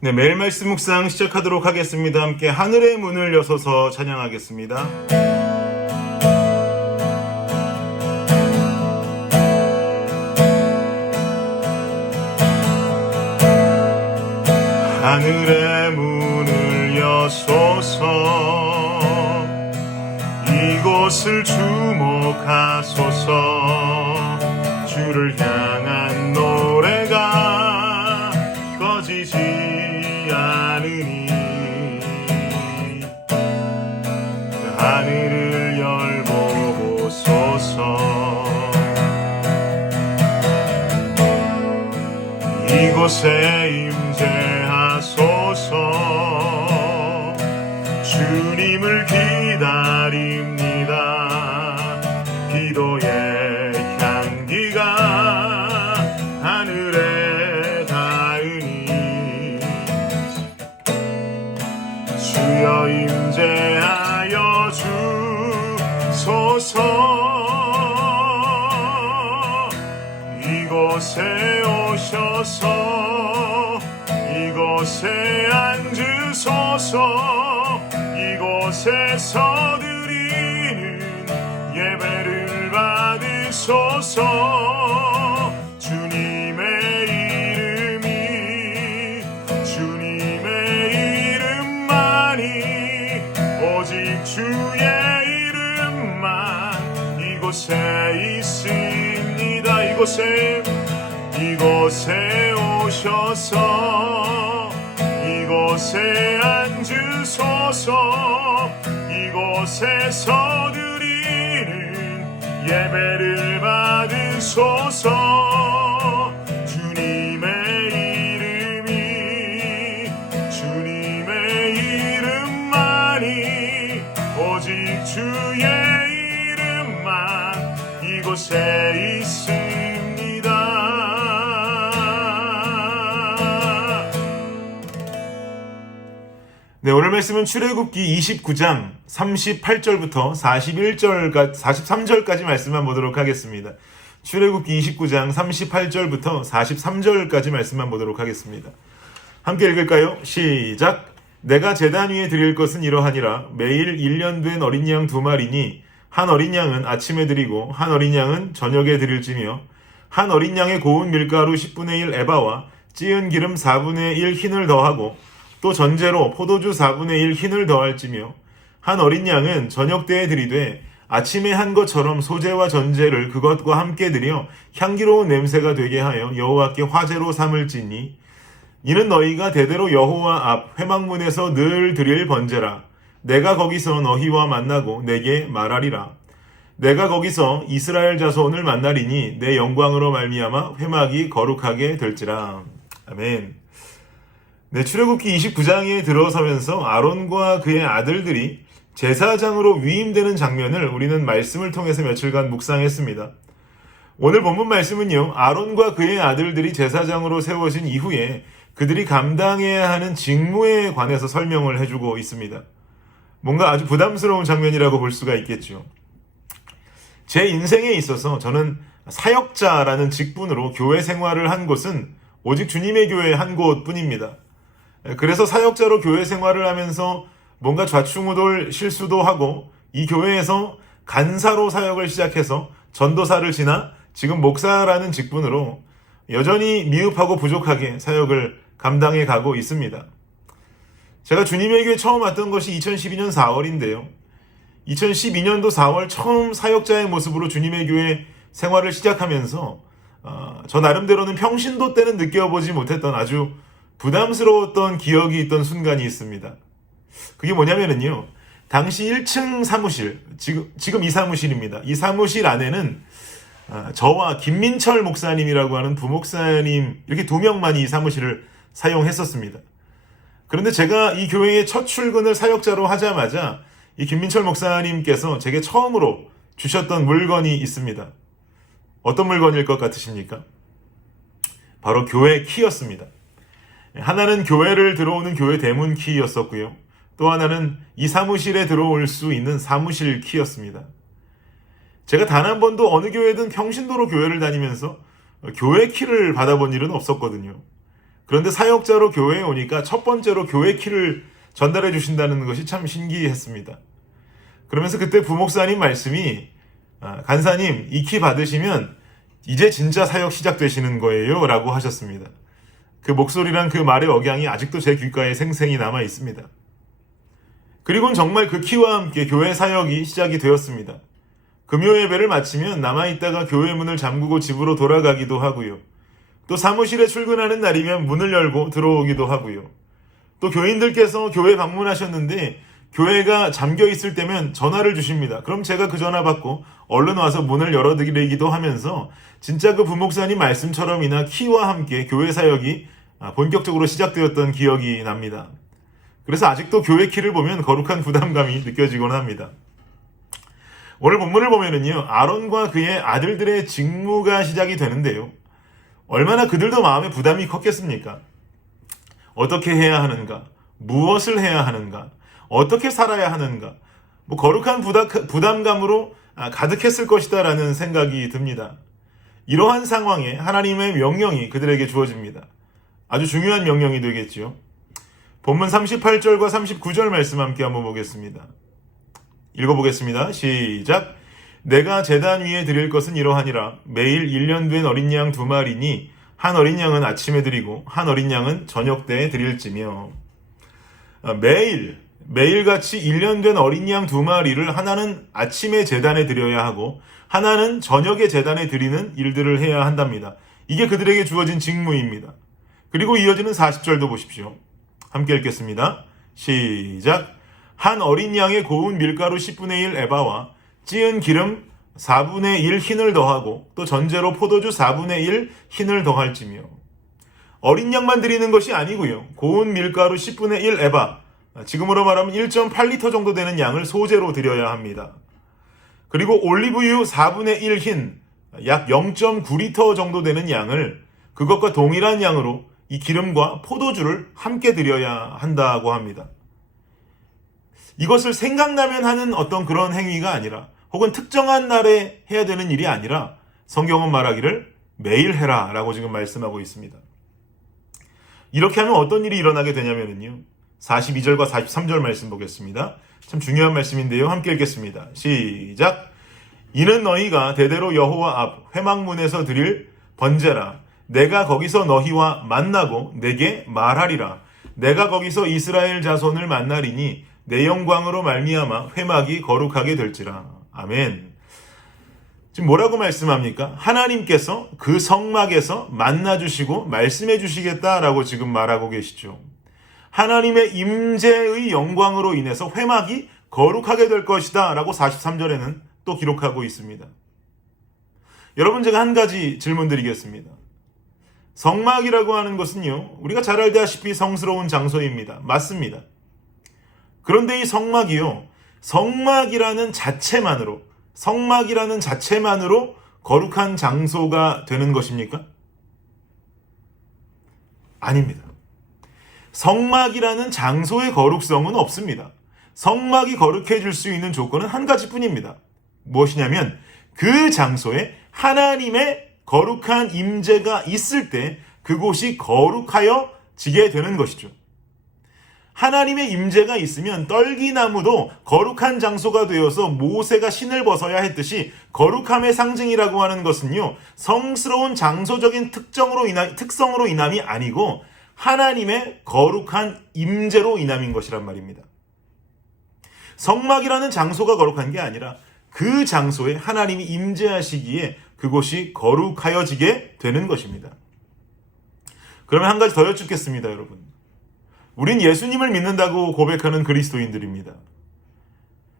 네, 매일 말씀 묵상 시작하도록 하겠습니다. 함께 하늘의 문을 여서서 찬양하겠습니다. 하늘의 문을 여소서, 이곳을 주목하소서. 주를 향한 노래가 꺼지지 않으니 하늘을 열보소서. 이곳에 임재하소서. 주님을 기다립니다. 기도의 향기가 하늘에 닿으니 주여 임재하여 주소서. 이곳에 오셔서 이곳에 앉으소서. 이곳에서 드리는 예배를 받으소서. 주님의 이름만이, 오직 주의 이름만 이곳에 있습니다. 이곳에 오셔서 이곳에 앉으소서. 이곳에서 드리는 예배를 받으소서. 주님의 이름만이, 오직 주의 이름만 이곳에 있습니다. 네, 오늘 말씀은 출애굽기 29장 38절부터 43절까지 말씀만 보도록 하겠습니다. 출애굽기 29장 38절부터 43절까지 말씀만 보도록 하겠습니다. 함께 읽을까요? 시작! 내가 제단 위에 드릴 것은 이러하니라. 매일 1년 된 어린 양 2마리니 한 어린 양은 아침에 드리고 한 어린 양은 저녁에 드릴지며, 한 어린 양의 고운 밀가루 10분의 1 에바와 찌은 기름 4분의 1 흰을 더하고 또 전제로 포도주 4분의 1 흰을 더할지며, 한 어린 양은 저녁 때에 드리되 아침에 한 것처럼 소제와 전제를 그것과 함께 드려 향기로운 냄새가 되게 하여 여호와께 화제로 삼을지니, 이는 너희가 대대로 여호와 앞 회막문에서 늘 드릴 번제라. 내가 거기서 너희와 만나고 내게 말하리라. 내가 거기서 이스라엘 자손을 만나리니 내 영광으로 말미암아 회막이 거룩하게 될지라. 아멘. 네, 출애굽기 29장에 들어서면서 아론과 그의 아들들이 제사장으로 위임되는 장면을 우리는 말씀을 통해서 며칠간 묵상했습니다. 오늘 본문 말씀은요, 아론과 그의 아들들이 제사장으로 세워진 이후에 그들이 감당해야 하는 직무에 관해서 설명을 해주고 있습니다. 뭔가 아주 부담스러운 장면이라고 볼 수가 있겠죠. 제 인생에 있어서 저는 사역자라는 직분으로 교회 생활을 한 곳은 오직 주님의 교회 한 곳뿐입니다. 그래서 사역자로 교회 생활을 하면서 뭔가 좌충우돌 실수도 하고, 이 교회에서 간사로 사역을 시작해서 전도사를 지나 지금 목사라는 직분으로 여전히 미흡하고 부족하게 사역을 감당해 가고 있습니다. 제가 주님의 교회 처음 왔던 것이 2012년 4월인데요. 2012년도 4월 처음 사역자의 모습으로 주님의 교회 생활을 시작하면서 저 나름대로는 평신도 때는 느껴보지 못했던 아주 부담스러웠던 기억이 있던 순간이 있습니다. 그게 뭐냐면요, 당시 1층 사무실, 지금 이 사무실입니다. 이 사무실 안에는 저와 김민철 목사님이라고 하는 부목사님, 이렇게 2명만이 이 사무실을 사용했었습니다. 그런데 제가 이 교회에 첫 출근을 사역자로 하자마자 이 김민철 목사님께서 제게 처음으로 주셨던 물건이 있습니다. 어떤 물건일 것 같으십니까? 바로 교회 키였습니다. 하나는 교회를 들어오는 교회 대문 키였었고요. 또 하나는 이 사무실에 들어올 수 있는 사무실 키였습니다. 제가 단 한 번도 어느 교회든 평신도로 교회를 다니면서 교회 키를 받아본 일은 없었거든요. 그런데 사역자로 교회에 오니까 첫 번째로 교회 키를 전달해 주신다는 것이 참 신기했습니다. 그러면서 그때 부목사님 말씀이 간사님 이 키 받으시면 이제 진짜 사역 시작되시는 거예요 라고 하셨습니다. 그 목소리랑 그 말의 억양이 아직도 제 귓가에 생생히 남아 있습니다. 그리고는 정말 그 키와 함께 교회 사역이 시작이 되었습니다. 금요 예배를 마치면 남아있다가 교회 문을 잠그고 집으로 돌아가기도 하고요. 또 사무실에 출근하는 날이면 문을 열고 들어오기도 하고요. 또 교인들께서 교회 방문하셨는데 교회가 잠겨 있을 때면 전화를 주십니다. 그럼 제가 그 전화 받고 얼른 와서 문을 열어드리기도 하면서 진짜 그 부목사님 말씀처럼이나 키와 함께 교회 사역이 본격적으로 시작되었던 기억이 납니다. 그래서 아직도 교회 키를 보면 거룩한 부담감이 느껴지곤 합니다. 오늘 본문을 보면은요, 아론과 그의 아들들의 직무가 시작이 되는데요. 얼마나 그들도 마음에 부담이 컸겠습니까? 어떻게 해야 하는가? 무엇을 해야 하는가? 어떻게 살아야 하는가? 거룩한 부담감으로 가득했을 것이다 라는 생각이 듭니다. 이러한 상황에 하나님의 명령이 그들에게 주어집니다. 아주 중요한 명령이 되겠지요. 본문 38절과 39절 말씀 함께 한번 보겠습니다. 읽어보겠습니다. 시작. 내가 제단 위에 드릴 것은 이러하니라. 매일 1년 된 어린 양 2마리니 한 어린 양은 아침에 드리고 한 어린 양은 저녁 때에 드릴지며. 매일같이 1년 된 어린 양 2마리를 하나는 아침에 제단에 드려야 하고 하나는 저녁에 제단에 드리는 일들을 해야 한답니다. 이게 그들에게 주어진 직무입니다. 그리고 이어지는 40절도 보십시오. 함께 읽겠습니다. 시작. 한 어린 양의 고운 밀가루 10분의 1 에바와 찌은 기름 4분의 1 흰을 더하고 또 전제로 포도주 4분의 1 흰을 더할지며. 어린 양만 드리는 것이 아니고요. 고운 밀가루 10분의 1 에바, 지금으로 말하면 1.8리터 정도 되는 양을 소재로 드려야 합니다. 그리고 올리브유 4분의 1 흰, 약 0.9리터 정도 되는 양을 그것과 동일한 양으로 이 기름과 포도주를 함께 드려야 한다고 합니다. 이것을 생각나면 하는 어떤 그런 행위가 아니라, 혹은 특정한 날에 해야 되는 일이 아니라 성경은 말하기를 매일 해라 라고 지금 말씀하고 있습니다. 이렇게 하면 어떤 일이 일어나게 되냐면요, 42절과 43절 말씀 보겠습니다. 참 중요한 말씀인데요. 함께 읽겠습니다. 시작. 이는 너희가 대대로 여호와 앞 회막문에서 드릴 번제라. 내가 거기서 너희와 만나고 내게 말하리라. 내가 거기서 이스라엘 자손을 만나리니 내 영광으로 말미암아 회막이 거룩하게 될지라. 아멘. 지금 뭐라고 말씀합니까? 하나님께서 그 성막에서 만나주시고 말씀해 주시겠다라고 지금 말하고 계시죠. 하나님의 임재의 영광으로 인해서 회막이 거룩하게 될 것이다 라고 43절에는 또 기록하고 있습니다. 여러분, 제가 한 가지 질문 드리겠습니다. 성막이라고 하는 것은요, 우리가 잘 알다시피 성스러운 장소입니다. 맞습니다. 그런데 이 성막이요, 성막이라는 자체만으로 거룩한 장소가 되는 것입니까? 아닙니다. 성막이라는 장소의 거룩성은 없습니다. 성막이 거룩해질 수 있는 조건은 한 가지뿐입니다. 무엇이냐면 그 장소에 하나님의 거룩한 임재가 있을 때 그곳이 거룩하여지게 되는 것이죠. 하나님의 임재가 있으면 떨기나무도 거룩한 장소가 되어서 모세가 신을 벗어야 했듯이, 거룩함의 상징이라고 하는 것은요, 성스러운 장소적인 특성으로 인함이 아니고 하나님의 거룩한 임재로 인함인 것이란 말입니다. 성막이라는 장소가 거룩한 게 아니라 그 장소에 하나님이 임재하시기에 그곳이 거룩하여지게 되는 것입니다. 그러면 한 가지 더 여쭙겠습니다, 여러분. 우린 예수님을 믿는다고 고백하는 그리스도인들입니다.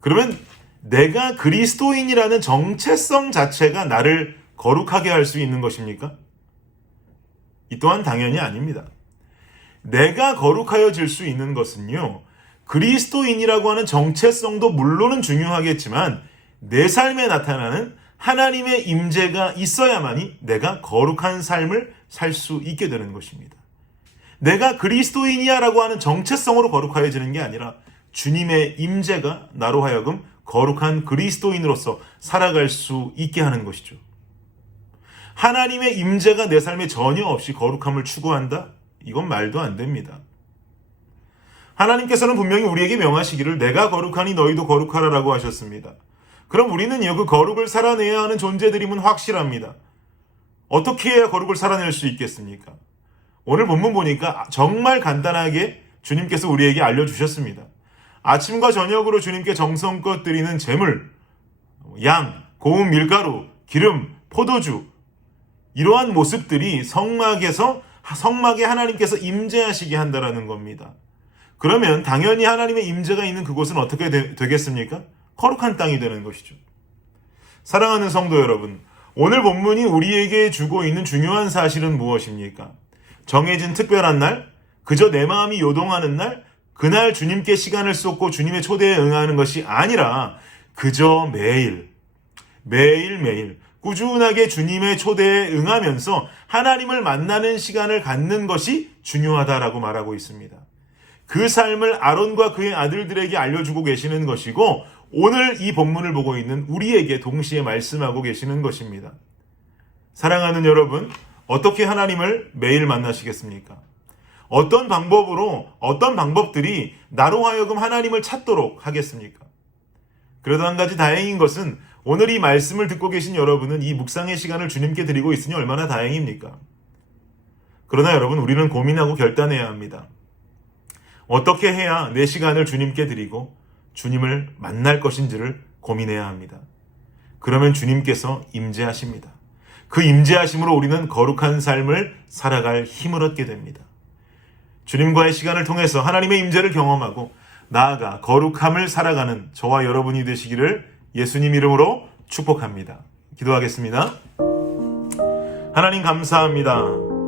그러면 내가 그리스도인이라는 정체성 자체가 나를 거룩하게 할 수 있는 것입니까? 이 또한 당연히 아닙니다. 내가 거룩하여질 수 있는 것은요, 그리스도인이라고 하는 정체성도 물론은 중요하겠지만 내 삶에 나타나는 하나님의 임재가 있어야만이 내가 거룩한 삶을 살 수 있게 되는 것입니다. 내가 그리스도인이야 라고 하는 정체성으로 거룩하여지는 게 아니라 주님의 임재가 나로 하여금 거룩한 그리스도인으로서 살아갈 수 있게 하는 것이죠. 하나님의 임재가 내 삶에 전혀 없이 거룩함을 추구한다? 이건 말도 안 됩니다. 하나님께서는 분명히 우리에게 명하시기를 내가 거룩하니 너희도 거룩하라라고 하셨습니다. 그럼 우리는요, 그 거룩을 살아내야 하는 존재들임은 확실합니다. 어떻게 해야 거룩을 살아낼 수 있겠습니까? 오늘 본문 보니까 정말 간단하게 주님께서 우리에게 알려주셨습니다. 아침과 저녁으로 주님께 정성껏 드리는 제물, 양, 고운 밀가루, 기름, 포도주, 이러한 모습들이 성막에 하나님께서 임재하시게 한다라는 겁니다. 그러면 당연히 하나님의 임재가 있는 그곳은 어떻게 되겠습니까? 거룩한 땅이 되는 것이죠. 사랑하는 성도 여러분, 오늘 본문이 우리에게 주고 있는 중요한 사실은 무엇입니까? 정해진 특별한 날, 그저 내 마음이 요동하는 날, 그날 주님께 시간을 쏟고 주님의 초대에 응하는 것이 아니라 그저 매일매일 꾸준하게 주님의 초대에 응하면서 하나님을 만나는 시간을 갖는 것이 중요하다라고 말하고 있습니다. 그 삶을 아론과 그의 아들들에게 알려주고 계시는 것이고 오늘 이 본문을 보고 있는 우리에게 동시에 말씀하고 계시는 것입니다. 사랑하는 여러분, 어떻게 하나님을 매일 만나시겠습니까? 어떤 방법들이 나로 하여금 하나님을 찾도록 하겠습니까? 그래도 한 가지 다행인 것은 오늘 이 말씀을 듣고 계신 여러분은 이 묵상의 시간을 주님께 드리고 있으니 얼마나 다행입니까? 그러나 여러분, 우리는 고민하고 결단해야 합니다. 어떻게 해야 내 시간을 주님께 드리고 주님을 만날 것인지를 고민해야 합니다. 그러면 주님께서 임재하십니다. 그 임재하심으로 우리는 거룩한 삶을 살아갈 힘을 얻게 됩니다. 주님과의 시간을 통해서 하나님의 임재를 경험하고 나아가 거룩함을 살아가는 저와 여러분이 되시기를 예수님 이름으로 축복합니다. 기도하겠습니다. 하나님 감사합니다.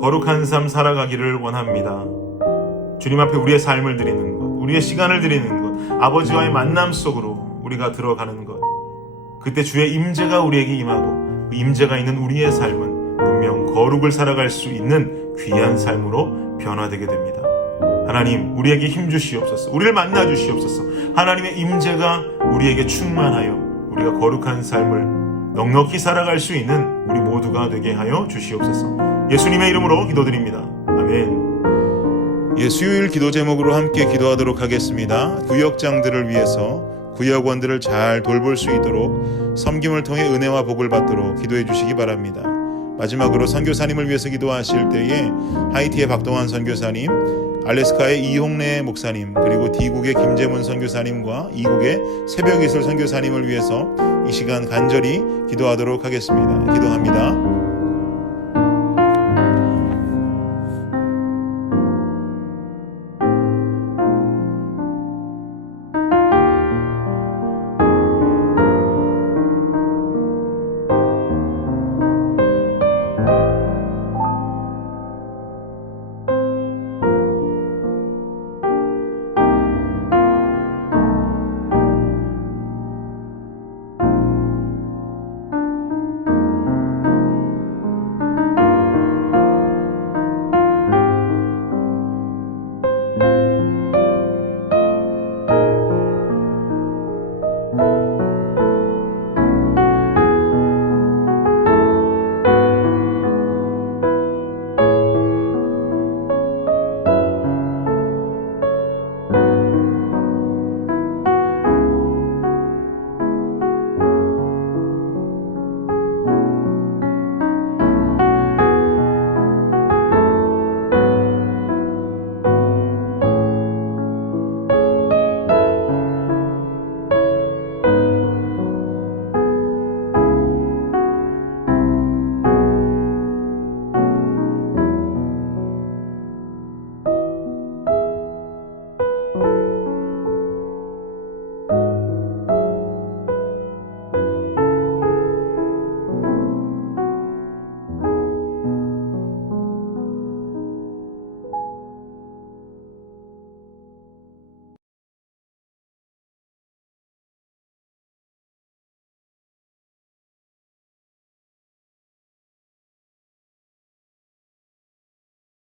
거룩한 삶 살아가기를 원합니다. 주님 앞에 우리의 삶을 드리는 것, 우리의 시간을 드리는 것, 아버지와의 만남 속으로 우리가 들어가는 것, 그때 주의 임재가 우리에게 임하고 그 임재가 있는 우리의 삶은 분명 거룩을 살아갈 수 있는 귀한 삶으로 변화되게 됩니다. 하나님, 우리에게 힘 주시옵소서. 우리를 만나 주시옵소서. 하나님의 임재가 우리에게 충만하여 우리가 거룩한 삶을 넉넉히 살아갈 수 있는 우리 모두가 되게 하여 주시옵소서. 예수님의 이름으로 기도드립니다. 아멘. 수요일 기도 제목으로 함께 기도하도록 하겠습니다. 구역장들을 위해서 구역원들을 잘 돌볼 수 있도록 섬김을 통해 은혜와 복을 받도록 기도해 주시기 바랍니다. 마지막으로 선교사님을 위해서 기도하실 때에 하이티의 박동환 선교사님, 알래스카의 이홍래 목사님, 그리고 D국의 김재문 선교사님과 이국의 새벽이슬 선교사님을 위해서 이 시간 간절히 기도하도록 하겠습니다. 기도합니다.